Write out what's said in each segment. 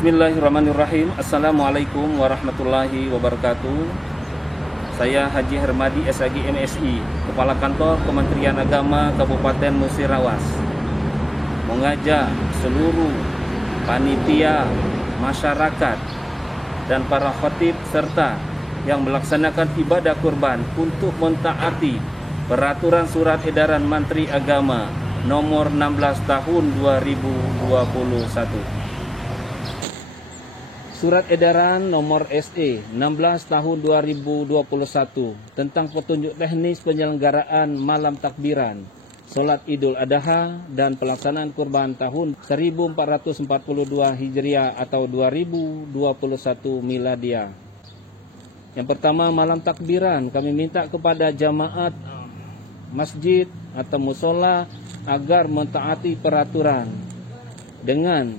Bismillahirrahmanirrahim. Assalamualaikum warahmatullahi wabarakatuh. Saya Haji Hermadi SAG MSI, Kepala Kantor Kementerian Agama Kabupaten Musirawas, mengajak seluruh panitia, masyarakat, dan para khatib serta yang melaksanakan ibadah kurban untuk mentaati peraturan surat edaran Menteri Agama nomor 16 tahun 2021. Surat edaran nomor SE 16 tahun 2021 tentang petunjuk teknis penyelenggaraan malam takbiran, Salat Idul Adha dan pelaksanaan kurban tahun 1442 Hijriah atau 2021 Miladiah. Yang pertama, malam takbiran kami minta kepada jamaat masjid atau musola agar mentaati peraturan dengan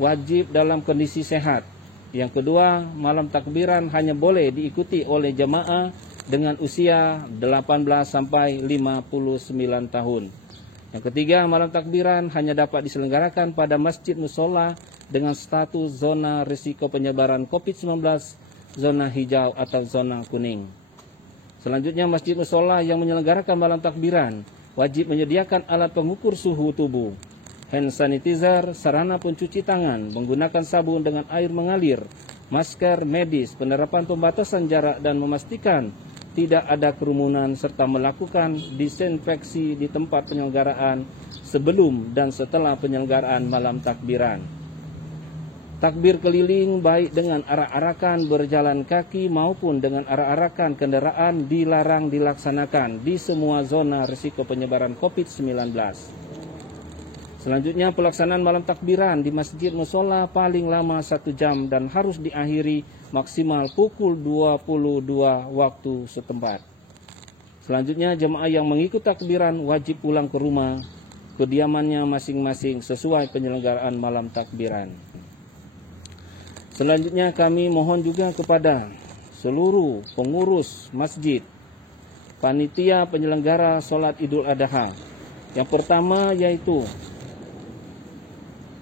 wajib dalam kondisi sehat. Yang kedua, malam takbiran hanya boleh diikuti oleh jamaah dengan usia 18 sampai 59 tahun. Yang ketiga, malam takbiran hanya dapat diselenggarakan pada masjid musola dengan status zona risiko penyebaran COVID-19, zona hijau atau zona kuning. Selanjutnya, masjid musola yang menyelenggarakan malam takbiran wajib menyediakan alat pengukur suhu tubuh, hand sanitizer, sarana pencuci tangan, menggunakan sabun dengan air mengalir, masker medis, penerapan pembatasan jarak dan memastikan tidak ada kerumunan serta melakukan disinfeksi di tempat penyelenggaraan sebelum dan setelah penyelenggaraan malam takbiran. Takbir keliling baik dengan arak-arakan berjalan kaki maupun dengan arak-arakan kendaraan dilarang dilaksanakan di semua zona risiko penyebaran COVID-19. Selanjutnya, pelaksanaan malam takbiran di masjid musola paling lama 1 jam dan harus diakhiri maksimal pukul 22 waktu setempat. Selanjutnya, jemaah yang mengikuti takbiran wajib pulang ke rumah kediamannya masing-masing sesuai penyelenggaraan malam takbiran. Selanjutnya, kami mohon juga kepada seluruh pengurus masjid, panitia penyelenggara Salat Idul Adha. Yang pertama yaitu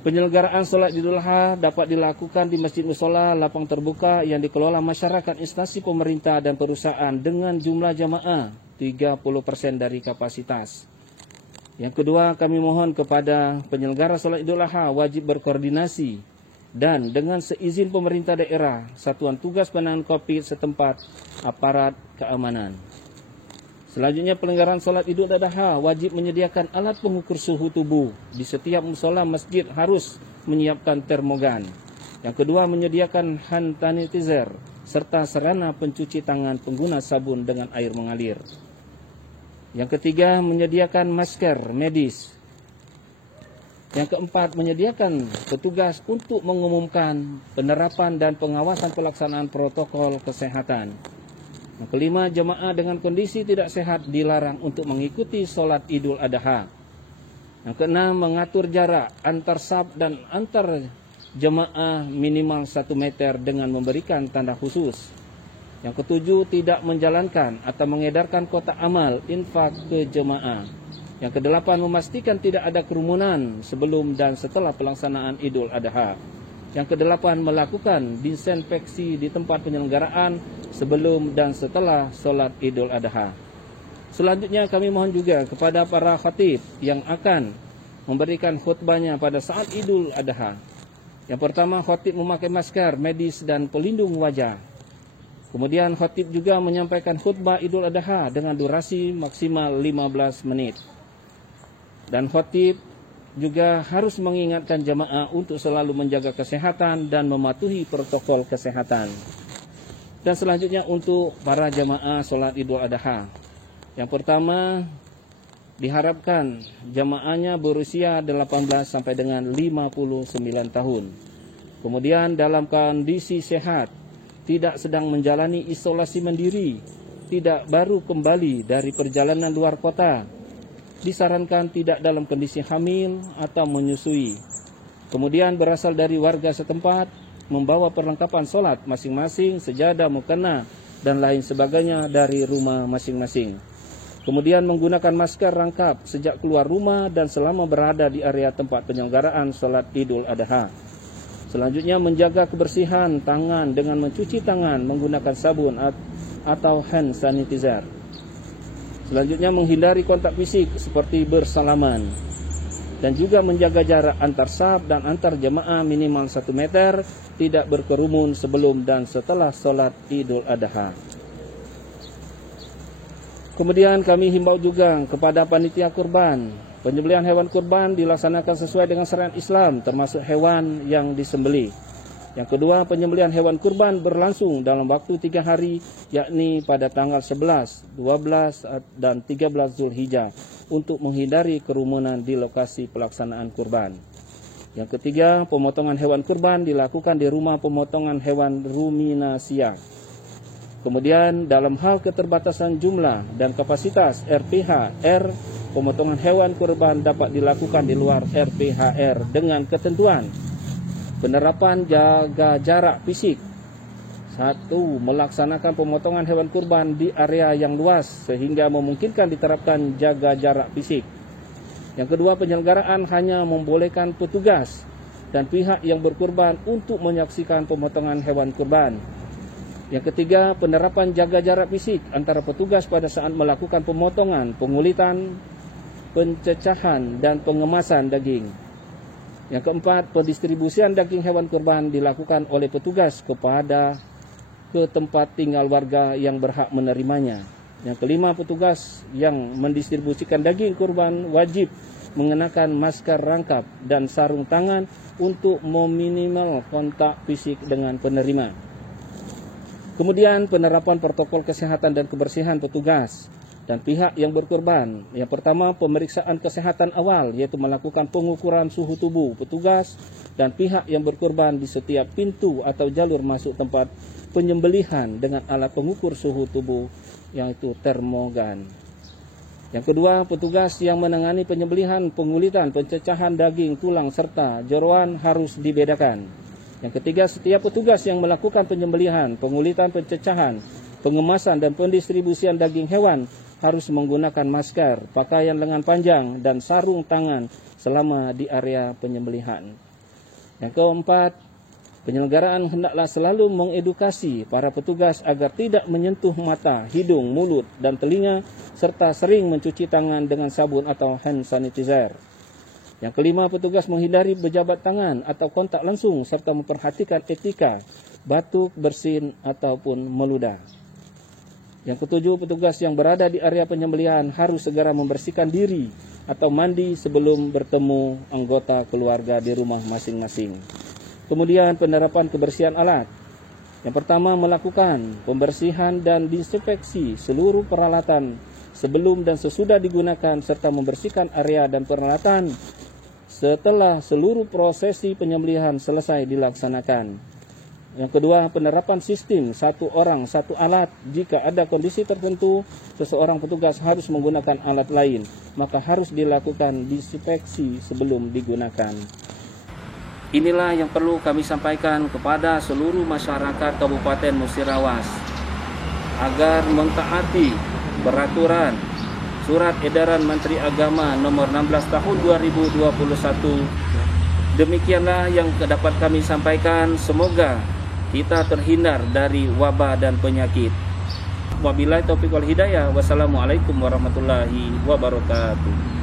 penyelenggaraan Salat Idul Adha dapat dilakukan di masjid musola lapang terbuka yang dikelola masyarakat, instansi pemerintah dan perusahaan dengan jumlah jamaah 30% dari kapasitas. Yang kedua, kami mohon kepada penyelenggara Salat Idul Adha wajib berkoordinasi dan dengan seizin pemerintah daerah, satuan tugas penanganan COVID setempat, aparat keamanan. Selanjutnya, penyelenggaraan Salat Idul Adha wajib menyediakan alat pengukur suhu tubuh. Di setiap musola masjid harus menyiapkan termogan. Yang kedua, menyediakan hand sanitizer serta sarana pencuci tangan pengguna sabun dengan air mengalir. Yang ketiga, menyediakan masker medis. Yang keempat, menyediakan petugas untuk mengumumkan penerapan dan pengawasan pelaksanaan protokol kesehatan. Yang kelima, jemaah dengan kondisi tidak sehat dilarang untuk mengikuti Salat Idul Adha. Yang keenam, mengatur jarak antar saf dan antar jemaah minimal 1 meter dengan memberikan tanda khusus. Yang ketujuh, tidak menjalankan atau mengedarkan kotak amal infak ke jemaah. Yang kedelapan, memastikan tidak ada kerumunan sebelum dan setelah pelaksanaan Idul Adha. Yang kedelapan, melakukan disinfeksi di tempat penyelenggaraan sebelum dan setelah Salat Idul Adha. Selanjutnya, kami mohon juga kepada para khatib yang akan memberikan khutbahnya pada saat Idul Adha. Yang pertama, khatib memakai masker medis dan pelindung wajah. Kemudian khatib juga menyampaikan khutbah Idul Adha dengan durasi maksimal 15 menit. Dan khatib juga harus mengingatkan jamaah untuk selalu menjaga kesehatan dan mematuhi protokol kesehatan. Dan selanjutnya untuk para jamaah Salat Idul Adha. Yang pertama, diharapkan jamaahnya berusia 18 sampai dengan 59 tahun. Kemudian dalam kondisi sehat, tidak sedang menjalani isolasi mandiri, tidak baru kembali dari perjalanan luar kota, disarankan tidak dalam kondisi hamil atau menyusui. Kemudian berasal dari warga setempat, membawa perlengkapan sholat masing-masing, sejadah, mukena, dan lain sebagainya dari rumah masing-masing. Kemudian menggunakan masker rangkap sejak keluar rumah dan selama berada di area tempat penyelenggaraan Salat Idul Adha. Selanjutnya menjaga kebersihan tangan dengan mencuci tangan menggunakan sabun atau hand sanitizer. Selanjutnya menghindari kontak fisik seperti bersalaman. Dan juga menjaga jarak antar saf dan antar jemaah minimal 1 meter, tidak berkerumun sebelum dan setelah sholat Idul Adha. Kemudian kami himbau juga kepada panitia kurban, penyembelihan hewan kurban dilaksanakan sesuai dengan syariat Islam, termasuk hewan yang disembelih. Yang kedua, penyembelihan hewan kurban berlangsung dalam waktu 3 hari, yakni pada tanggal 11, 12, dan 13 Zulhijjah, untuk menghindari kerumunan di lokasi pelaksanaan kurban. Yang ketiga, pemotongan hewan kurban dilakukan di rumah pemotongan hewan ruminasiya. Kemudian dalam hal keterbatasan jumlah dan kapasitas RPH-R, pemotongan hewan kurban dapat dilakukan di luar RPH-R dengan ketentuan penerapan jaga jarak fisik. 1. Melaksanakan pemotongan hewan kurban di area yang luas sehingga memungkinkan diterapkan jaga jarak fisik. Yang kedua, penyelenggaraan hanya membolehkan petugas dan pihak yang berkurban untuk menyaksikan pemotongan hewan kurban. Yang ketiga, penerapan jaga jarak fisik antara petugas pada saat melakukan pemotongan, pengulitan, pencecahan, dan pengemasan daging. Yang keempat, pendistribusian daging hewan kurban dilakukan oleh petugas ke tempat tinggal warga yang berhak menerimanya. Yang kelima, petugas yang mendistribusikan daging kurban wajib mengenakan masker rangkap dan sarung tangan untuk meminimal kontak fisik dengan penerima. Kemudian penerapan protokol kesehatan dan kebersihan petugas dan pihak yang berkurban. Yang pertama, pemeriksaan kesehatan awal, yaitu melakukan pengukuran suhu tubuh petugas dan pihak yang berkurban di setiap pintu atau jalur masuk tempat penyembelihan dengan alat pengukur suhu tubuh, yaitu termogan. Yang kedua, petugas yang menangani penyembelihan, pengulitan, pencecahan daging, tulang, serta jeroan harus dibedakan. Yang ketiga, setiap petugas yang melakukan penyembelihan, pengulitan, pencecahan, pengemasan, dan pendistribusian daging hewan harus menggunakan masker, pakaian lengan panjang, dan sarung tangan selama di area penyembelihan. Yang keempat, penyelenggaraan hendaklah selalu mengedukasi para petugas agar tidak menyentuh mata, hidung, mulut, dan telinga, serta sering mencuci tangan dengan sabun atau hand sanitizer. Yang kelima, petugas menghindari berjabat tangan atau kontak langsung, serta memperhatikan etika, batuk, bersin, ataupun meludah. Yang ketujuh, petugas yang berada di area penyembelihan harus segera membersihkan diri atau mandi sebelum bertemu anggota keluarga di rumah masing-masing. Kemudian penerapan kebersihan alat. Yang pertama, melakukan pembersihan dan disinfeksi seluruh peralatan sebelum dan sesudah digunakan, serta membersihkan area dan peralatan setelah seluruh prosesi penyembelihan selesai dilaksanakan. Yang kedua, penerapan sistem 1 orang 1 alat. Jika ada kondisi tertentu, seseorang petugas harus menggunakan alat lain, maka harus dilakukan disinfeksi sebelum digunakan. Inilah yang perlu kami sampaikan kepada seluruh masyarakat Kabupaten Musirawas agar mentaati peraturan Surat Edaran Menteri Agama Nomor 16 Tahun 2021. Demikianlah yang dapat kami sampaikan. Semoga kita terhindar dari wabah dan penyakit. Wabillahi taufiq wal hidayah. Wassalamualaikum warahmatullahi wabarakatuh.